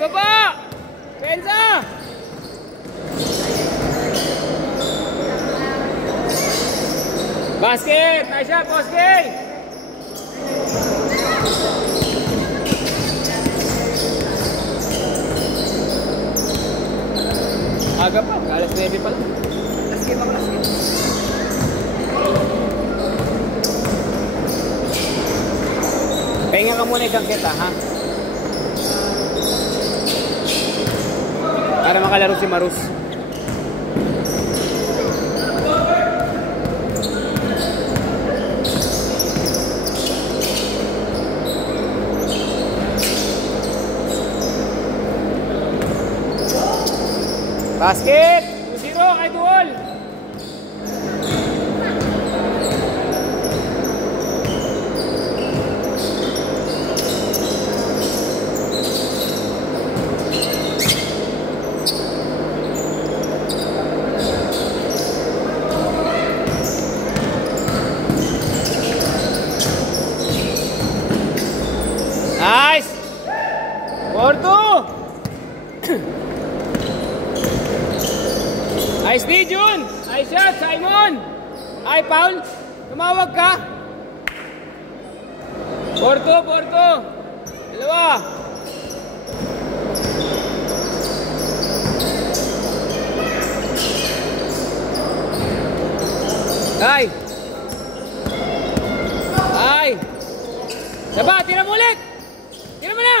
baba! Pensa! Basket! Nice shot, Boske! Aga pa, alas 9 pa lang. Last game ako, last game. Pahinga ka muna isang kita, ha? Para makalaro si Marus. Basket! 2-0 kay Duol! Nice! 4-2! Nice D, Jun! Nice shot, Simon! Ay, Paul! Tumawag ka! 4-2, 4-2! Dalawa! Ay! Ay! Saba, tira mo ulit! Tira mo na!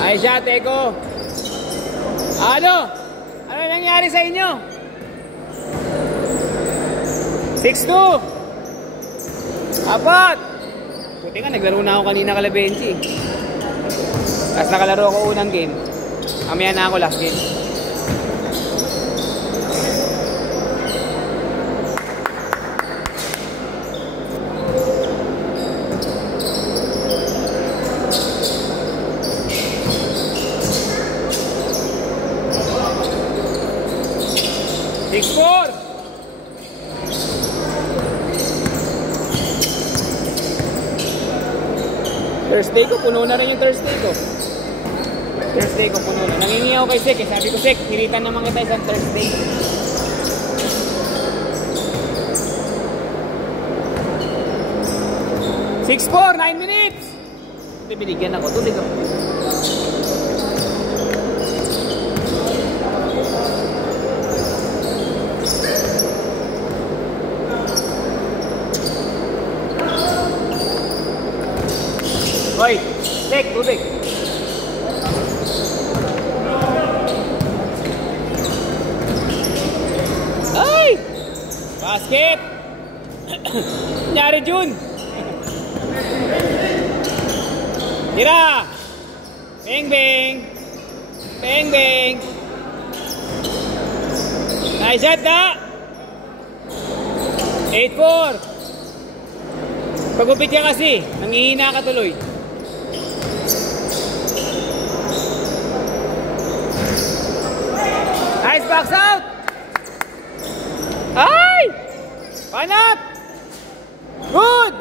Ay siya, Teko. Ano? Ano nangyari sa inyo? 6-2. Apat. Buti nga, naglaro na ako kanina kala Benji. Tapos nakalaro ako unang game. Mamaya na ako last game. Thursday ko, puno na rin yung Thursday ko. Thursday ko, puno na. Nangingi ako kay Sek eh. Sabi ko, Sek, hiritan naman kita isang Thursday. (6-4) 9 minutes! Ito, binigyan ako. Tulig ako. Hoy, Sek, tubig. Ay! Basket! Nangyari, Jun! Tira! Bang, bang! Bang, bang! Nice shot, da! 8-4! Pagupit ka kasi, nangihina ka tuloy. Nice box out! Ay! Panat! Good!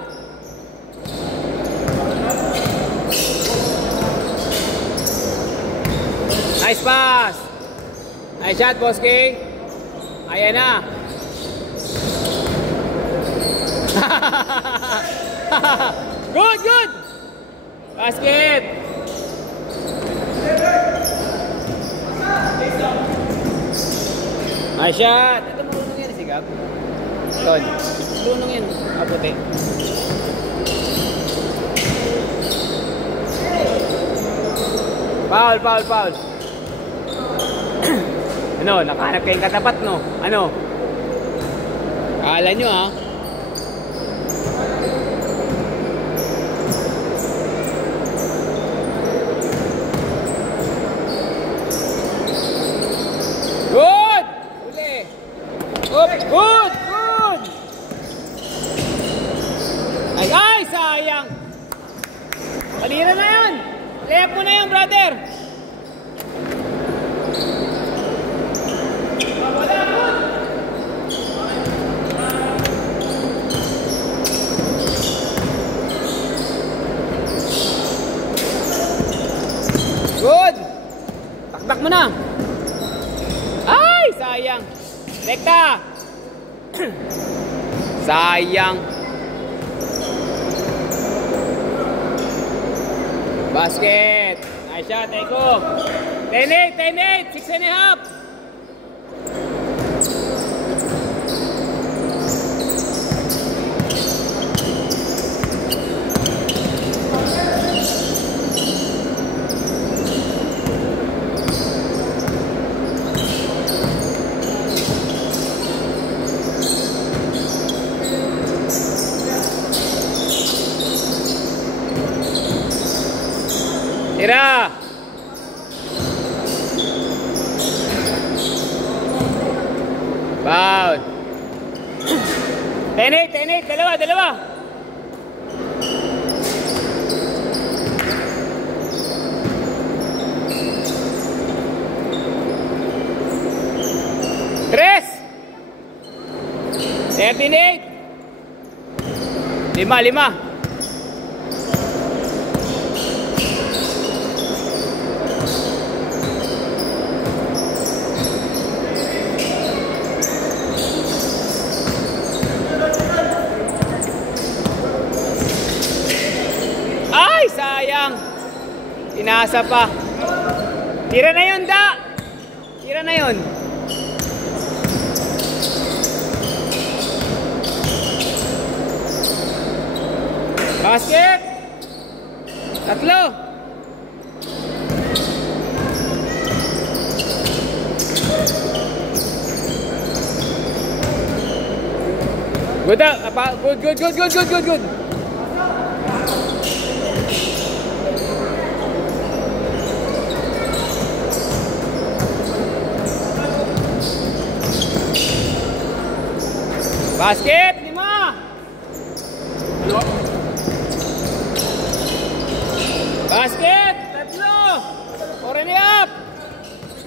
Nice pass! Nice shot, Boske! Ayan na! Good, good! Basket! Nice shot! Ito marunong yan, sigap. Ton. Marunong yan. Kaputi. Foul, foul, foul. Ano, nakahanap kayong katapat, no? Ano? Akala nyo, ha? Good! Uli! Up! Good! Good! Ay, sayang! Palira na yan! Layup mo na yan, brother! Rekta! Sayang. Basket. Nice shot, Eko. 10-8, 10-8, 6.5. Tira! Foul! 10-8, 10-8, dalawa, dalawa! Tres! 13-8! Lima, lima! Sayang. Tinasa pa. Tira na yun, Da. Tira na yun. Basket. Tatlo. Good, good. Basket, 5. Basket, 3. 4 and a half.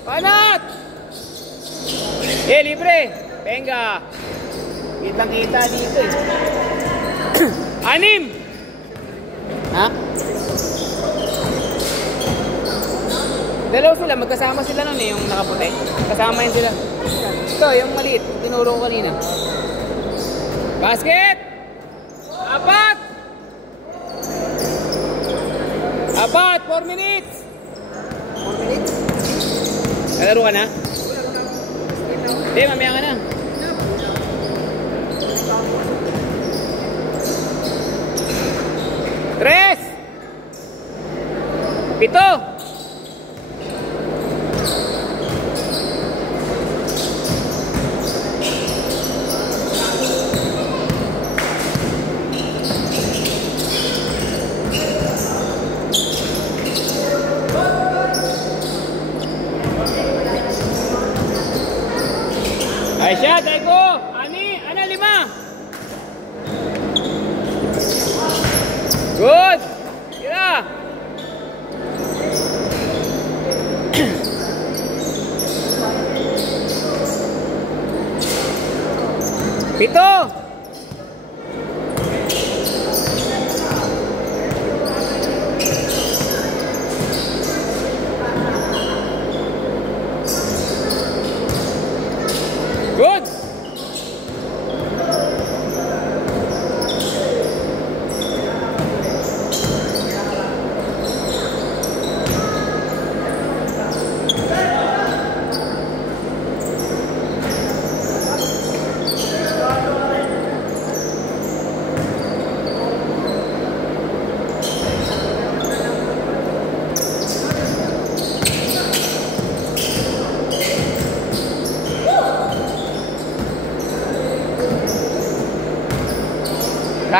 Panat. Libre. Benga. Kitang-kita dito eh. 6. Ha? Dalawa sila, magkasama sila nun eh, yung nakaputi. Kasama yun sila. Ito, yung maliit, tinuro ko kanina. Basket! 4! 4 minutes! 4 minutes? Nalaro ka na? Hindi, mamaya ka na. Tres! 7! Ay siya, Eko! Ani, 5! Good! Tira! Pito! Good!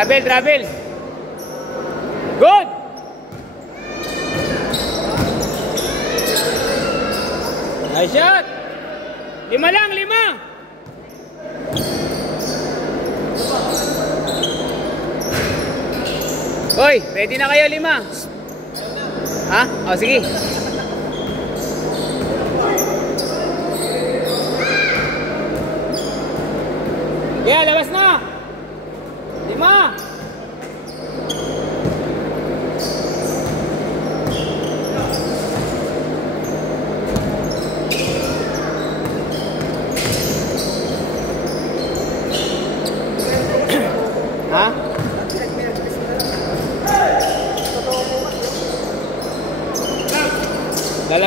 Travel. Good! Nice shot! 5 lang, 5! Hoy, ready na kayo 5? Ha? O, sige. Kaya, labas na! 5!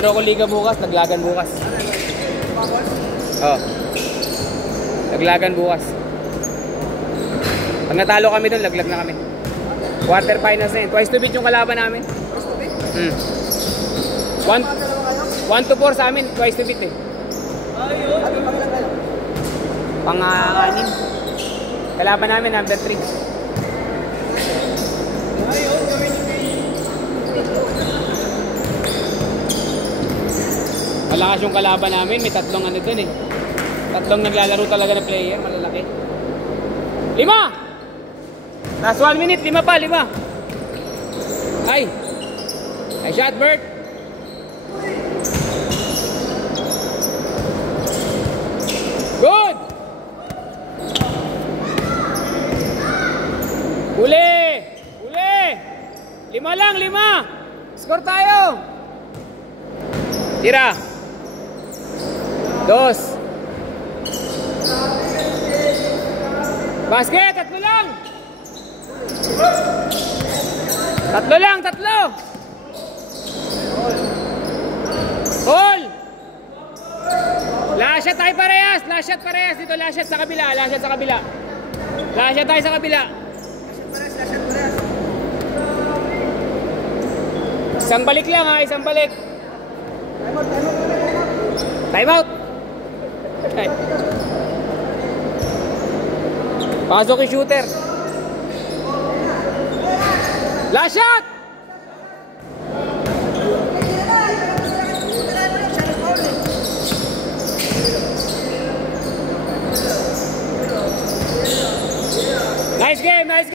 Maglalaro ko liga bukas, naglagan bukas. Oh. Naglagan bukas. Pag natalo kami doon, laglag na kami. Quarter finals na yun. Twice to beat yung kalaban namin. 1 to 4 sa amin, twice to beat eh. Pang-anim. Kalaban namin, number 3. Malakas yung kalaban namin, may tatlong ano dun eh. Tatlong naglalaro talaga na player, malalaki. 5! Last 1 minute, 5 pa, 5. Ay! Ay shot, Bert! Good! Uli! Uli! 5 lang, 5! Score tayo! Tira! 2! Basket! 3 lang! 3 lang! 3! Hold! Last shot tayo parehas! Last shot parehas! Dito last shot sa kabila! Last shot sa kabila! Last shot tayo sa kabila! Isang balik lang ha! Isang balik! Time out! Ay. Pasok yung shooter! Last shot! Nice game! Nice game!